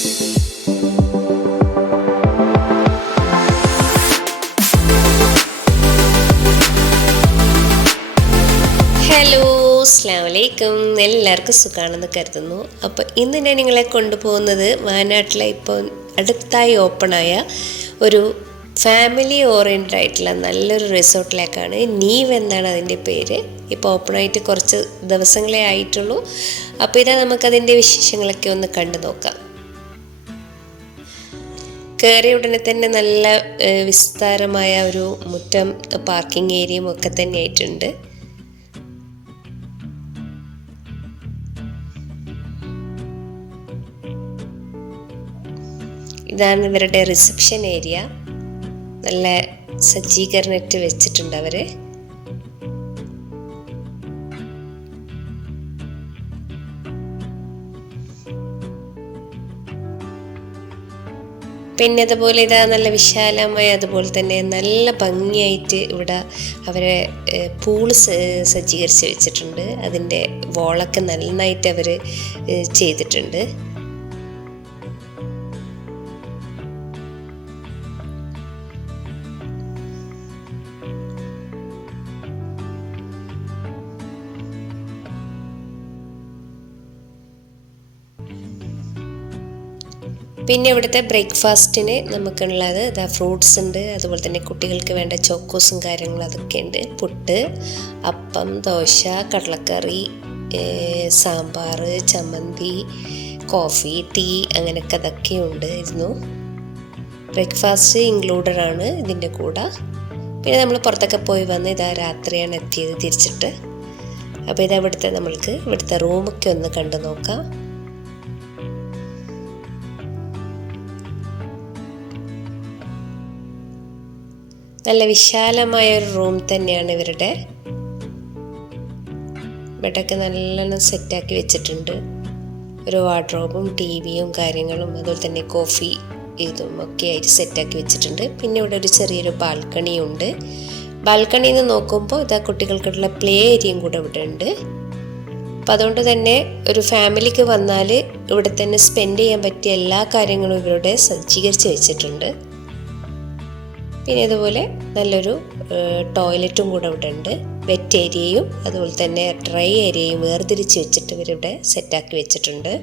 Hello, അസ്സലാമു അലൈക്കും. എല്ലാവർക്കും സുഖമാണെന്ന് കരുതുന്നു. അപ്പോൾ ഇന്ന് ഞാൻ നിങ്ങളെ കൊണ്ടുപോകുന്നത് വയനാട്ടിലെ ഇപ്പോൾ അടുത്തായി ഓപ്പണായ ഒരു ഫാമിലി ഓറിയൻറ്റഡ് ആയിട്ടുള്ള നല്ലൊരു റിസോർട്ടിലേക്കാണ്. നീവ് എന്നാണ് അതിൻ്റെ പേര്. ഇപ്പോൾ ഓപ്പണായിട്ട് കുറച്ച് ദിവസങ്ങളേ ആയിട്ടുള്ളൂ. അപ്പോൾ ഇതാ നമുക്കതിൻ്റെ വിശേഷങ്ങളൊക്കെ ഒന്ന് കണ്ടു നോക്കാം. കയറിയ ഉടനെ തന്നെ നല്ല വിസ്താരമായ ഒരു മുറ്റം, പാർക്കിംഗ് ഏരിയയും ഒക്കെ തന്നെ ആയിട്ടുണ്ട്. ഇതാണ് ഇവരുടെ റിസപ്ഷൻ ഏരിയ. നല്ല സജ്ജീകരണമായിട്ട് വെച്ചിട്ടുണ്ട് അവർ. പിന്നെ അതുപോലെ ഇതാ നല്ല വിശാലമായ, അതുപോലെ തന്നെ നല്ല ഭംഗിയായിട്ട് ഇവിടെ അവരെ പൂള് സജ്ജീകരിച്ച് വെച്ചിട്ടുണ്ട്. അതിൻ്റെ വോളൊക്കെ നന്നായിട്ട് അവർ ചെയ്തിട്ടുണ്ട്. പിന്നെ ഇവിടുത്തെ ബ്രേക്ക്ഫാസ്റ്റിന് നമുക്കുള്ളത് ഇതാ ഫ്രൂട്ട്സ് ഉണ്ട്, അതുപോലെ തന്നെ കുട്ടികൾക്ക് വേണ്ട ചോക്കോസും കാര്യങ്ങളും അതൊക്കെ ഉണ്ട്. പുട്ട്, അപ്പം, ദോശ, കടലക്കറി, സാമ്പാർ, ചമ്മന്തി, കോഫി, ടീ, അങ്ങനെയൊക്കെ അതൊക്കെ ഉണ്ടായിരുന്നു. ബ്രേക്ക്ഫാസ്റ്റ് ഇൻക്ലൂഡഡ് ആണ് ഇതിൻ്റെ കൂടെ. പിന്നെ നമ്മൾ പുറത്തൊക്കെ പോയി വന്ന് ഇതാ രാത്രിയാണ് എത്തിയത് തിരിച്ചിട്ട്. അപ്പോൾ ഇതാ ഇവിടുത്തെ റൂമൊക്കെ ഒന്ന് കണ്ടു നോക്കാം. നല്ല വിശാലമായ ഒരു റൂം തന്നെയാണ് ഇവരുടെ. ബെഡൊക്കെ നല്ലോണം സെറ്റാക്കി വെച്ചിട്ടുണ്ട്. ഒരു വാർഡ്രോബും ടിവിയും കാര്യങ്ങളും അതുപോലെ തന്നെ കോഫി ഇതും ഒക്കെ ആയിട്ട് സെറ്റാക്കി വെച്ചിട്ടുണ്ട്. പിന്നെ ഇവിടെ ഒരു ചെറിയൊരു ബാൽക്കണിയും ഉണ്ട്. ബാൽക്കണിയിൽ നിന്ന് നോക്കുമ്പോൾ ഇതാ കുട്ടികൾക്കുള്ള പ്ലേ ഏരിയയും കൂടെ ഇവിടെ ഉണ്ട്. അപ്പം അതുകൊണ്ട് തന്നെ ഒരു ഫാമിലിക്ക് വന്നാൽ ഇവിടെ തന്നെ സ്പെൻഡ് ചെയ്യാൻ പറ്റിയ എല്ലാ കാര്യങ്ങളും ഇവരുടെ സജ്ജീകരിച്ച് വെച്ചിട്ടുണ്ട്. പിന്നെ ഇതുപോലെ നല്ലൊരു ടോയ്ലറ്റും കൂടെ ഇവിടെ ഉണ്ട്. വെറ്റ് ഏരിയയും അതുപോലെ തന്നെ ഡ്രൈ ഏരിയയും വേർതിരിച്ച് വെച്ചിട്ട് ഇവരിവിടെ സെറ്റാക്കി വെച്ചിട്ടുണ്ട്.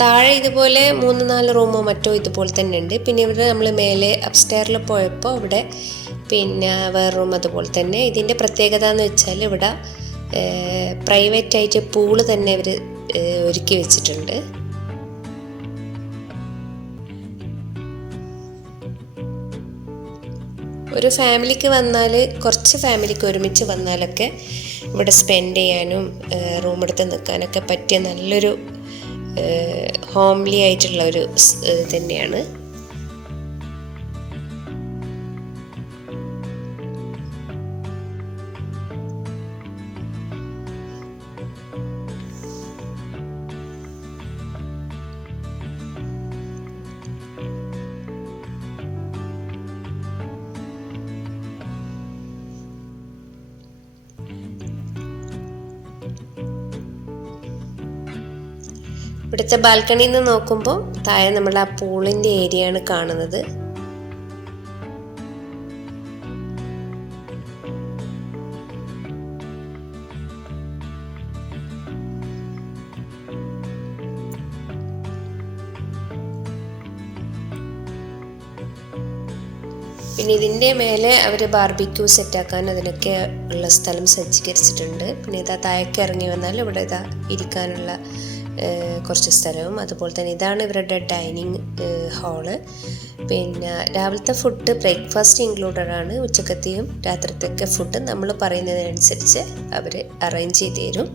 താഴെ ഇതുപോലെ 3-4 റൂമോ മറ്റോ ഇതുപോലെ തന്നെ ഉണ്ട്. പിന്നെ ഇവിടെ നമ്മൾ മേലെ അപ്സ്റ്റെയറിൽ പോയപ്പോൾ ഇവിടെ പിന്നെ വേറെ റൂം അതുപോലെ തന്നെ. ഇതിൻ്റെ പ്രത്യേകത എന്ന് വെച്ചാൽ ഇവിടെ പ്രൈവറ്റായിട്ട് പൂള് തന്നെ അവർ ഒരുക്കി വെച്ചിട്ടുണ്ട്. ഒരു ഫാമിലിക്ക് വന്നാൽ, കുറച്ച് ഫാമിലിക്ക് ഒരുമിച്ച് വന്നാലൊക്കെ ഇവിടെ സ്പെൻഡ് ചെയ്യാനും റൂമെടുത്ത് നിൽക്കാനൊക്കെ പറ്റിയ നല്ലൊരു ഹോംലി ആയിട്ടുള്ള ഒരു തന്നെയാണ്. ഇവിടുത്തെ ബാൽക്കണിയിൽ നിന്ന് നോക്കുമ്പോൾ താഴെ നമ്മൾ ആ പൂളിൻ്റെ ഏരിയയാണ് കാണുന്നത്. പിന്നെ ഇതിൻ്റെ മേലെ അവർ ബാർബിക്യൂ സെറ്റാക്കാൻ അതിനൊക്കെ ഉള്ള സ്ഥലം സജ്ജീകരിച്ചിട്ടുണ്ട്. പിന്നെ ഇതാ താഴേക്ക് ഇറങ്ങി വന്നാൽ ഇവിടെ ഇതാ ഇരിക്കാനുള്ള കുറച്ച് സ്ഥലവും അതുപോലെ തന്നെ ഇതാണ് ഇവരുടെ ഡൈനിങ് ഹാള്. പിന്നെ രാവിലത്തെ ഫുഡ് ബ്രേക്ക്ഫാസ്റ്റ് ഇൻക്ലൂഡഡ് ആണ്. ഉച്ചക്കത്തെയും രാത്രിത്തൊക്കെ ഫുഡ് നമ്മൾ പറയുന്നതിനനുസരിച്ച് അവർ അറേഞ്ച് ചെയ്ത് തരും.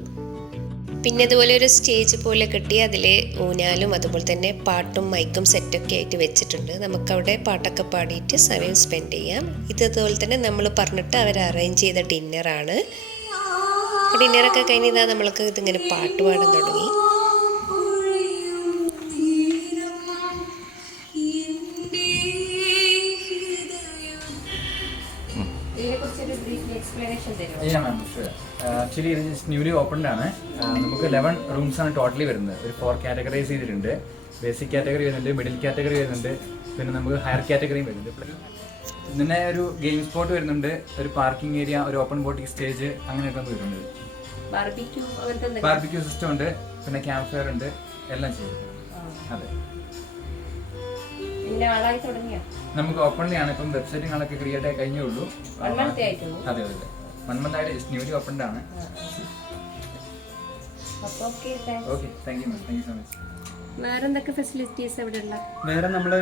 പിന്നെ അതുപോലെ ഒരു സ്റ്റേജ് പോലെ കെട്ടി അതിൽ ഊഞ്ഞാലും അതുപോലെ തന്നെ പാട്ടും മൈക്കും സെറ്റൊക്കെ ആയിട്ട് വെച്ചിട്ടുണ്ട്. നമുക്കവിടെ പാട്ടൊക്കെ പാടിയിട്ട് സമയം സ്പെൻഡ് ചെയ്യാം. ഇതുപോലെ തന്നെ നമ്മൾ പറഞ്ഞിട്ട് അവർ അറേഞ്ച് ചെയ്ത ഡിന്നറാണ്. ഡിന്നറൊക്കെ കഴിഞ്ഞാൽ നമ്മൾക്ക് ഇതിങ്ങനെ പാട്ട് പാടാൻ തുടങ്ങി. ആക്ച്വലി ഇത് ന്യൂലി ഓപ്പൺഡ് ആണ്. നമുക്ക് 11 റൂംസ് ആണ് ടോട്ടലി വരുന്നത്. ഒരു 4 കാറ്റഗറൈസ് ചെയ്തിട്ടുണ്ട്. ബേസിക് കാറ്റഗറി വരുന്നുണ്ട്, മിഡിൽ കാറ്റഗറി വരുന്നുണ്ട്, പിന്നെ നമുക്ക് ഹയർ കാറ്റഗറിയും വരുന്നുണ്ട്. പിന്നെ ഒരു ഗെയിം സ്പോട്ട് വരുന്നുണ്ട്, ഒരു പാർക്കിംഗ് ഏരിയ, ഒരു ഓപ്പൺ ബോട്ടിംഗ് സ്റ്റേജ്, അങ്ങനെയൊക്കെ നമുക്ക് വരുന്നുണ്ട്. ബാർബിക്യൂ സിസ്റ്റം ഉണ്ട്, പിന്നെ ക്യാമ്പ് ഫയർ ഉണ്ട്, എല്ലാം ചെയ്തു. അതെ, നമുക്ക് ഓപ്പൺലി ആണ്. ഇപ്പം വെബ്സൈറ്റുകളൊക്കെ ക്രിയേറ്റ് ആയി കഴിഞ്ഞേ ഉള്ളൂ. അതെ അതെ, 1 month ആയിട്ട് ജസ്റ്റ് ന്യൂലി ഓപ്പൺഡ് ആണ്. Okay, thank you so much. വേറെ എന്തൊക്കെ ഫെസിലിറ്റീസ് ഇവിടെ ഉള്ള? വേറെ നമ്മൾ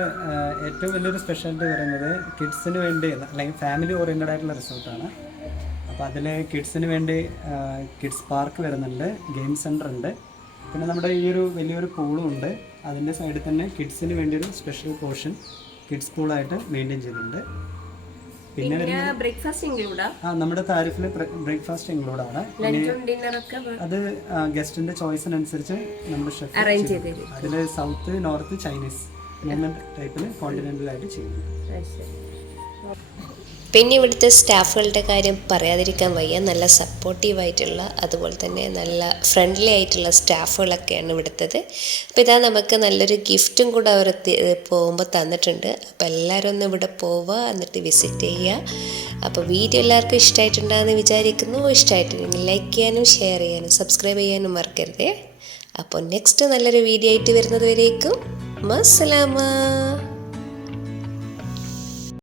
ഏറ്റവും വലിയൊരു സ്പെഷ്യാലിറ്റി പറയുന്നത് കിഡ്സിന് വേണ്ടി അല്ലെങ്കിൽ ഫാമിലി ഓറിയൻറ്റഡ് ആയിട്ടുള്ള റിസോർട്ടാണ്. അപ്പോൾ അതിൽ കിഡ്സിന് വേണ്ടി കിഡ്സ് പാർക്ക് വരുന്നുണ്ട്, ഗെയിം സെൻറ്റർ ഉണ്ട്, പിന്നെ നമ്മുടെ ഈ ഒരു വലിയൊരു പൂളും ഉണ്ട്. അതിൻ്റെ സൈഡിൽ തന്നെ കിഡ്സിന് വേണ്ടി ഒരു സ്പെഷ്യൽ പോർഷൻ കിഡ്സ് പൂളായിട്ട് മെയിൻറ്റെയിൻ ചെയ്തിട്ടുണ്ട്. പിന്നെ ബ്രേക്ക്ഫാസ്റ്റ് ഇൻക്ലൂഡാ? നമ്മുടെ താരിഫിൽ ബ്രേക്ക്ഫാസ്റ്റ് ഇൻക്ലൂഡാണ്. അത് ഗസ്റ്റിന്റെ ചോയ്സിനനുസരിച്ച് നമ്മുടെ ഷെഫ് അറേഞ്ച് ചെയ്ത് തരും. അതിൽ സൗത്ത്, നോർത്ത്, ചൈനീസ് 3 ടൈപ്പിൽ കോണ്ടിനെന്റലായിട്ട് ചെയ്യുന്നു. പിന്നെ ഇവിടുത്തെ സ്റ്റാഫുകളുടെ കാര്യം പറയാതിരിക്കാൻ വയ്യ. നല്ല സപ്പോർട്ടീവായിട്ടുള്ള, അതുപോലെ തന്നെ നല്ല ഫ്രണ്ട്ലി ആയിട്ടുള്ള സ്റ്റാഫുകളൊക്കെയാണ് ഇവിടുത്തത്. അപ്പോൾ ഇതാ നമുക്ക് നല്ലൊരു ഗിഫ്റ്റും കൂടെ അവർ പോകുമ്പോൾ തന്നിട്ടുണ്ട്. അപ്പോൾ എല്ലാവരും ഒന്ന് ഇവിടെ പോവുക, എന്നിട്ട് വിസിറ്റ് ചെയ്യുക. അപ്പോൾ വീഡിയോ എല്ലാവർക്കും ഇഷ്ടമായിട്ടുണ്ടാകുമെന്ന് വിചാരിക്കുന്നു. ഇഷ്ടമായിട്ടുണ്ടെങ്കിൽ ലൈക്ക് ചെയ്യാനും ഷെയർ ചെയ്യാനും സബ്സ്ക്രൈബ് ചെയ്യാനും മറക്കരുതേ. അപ്പോൾ നെക്സ്റ്റ് നല്ലൊരു വീഡിയോ ആയിട്ട് വരുന്നത് വരേക്കും അസ്സലാമ.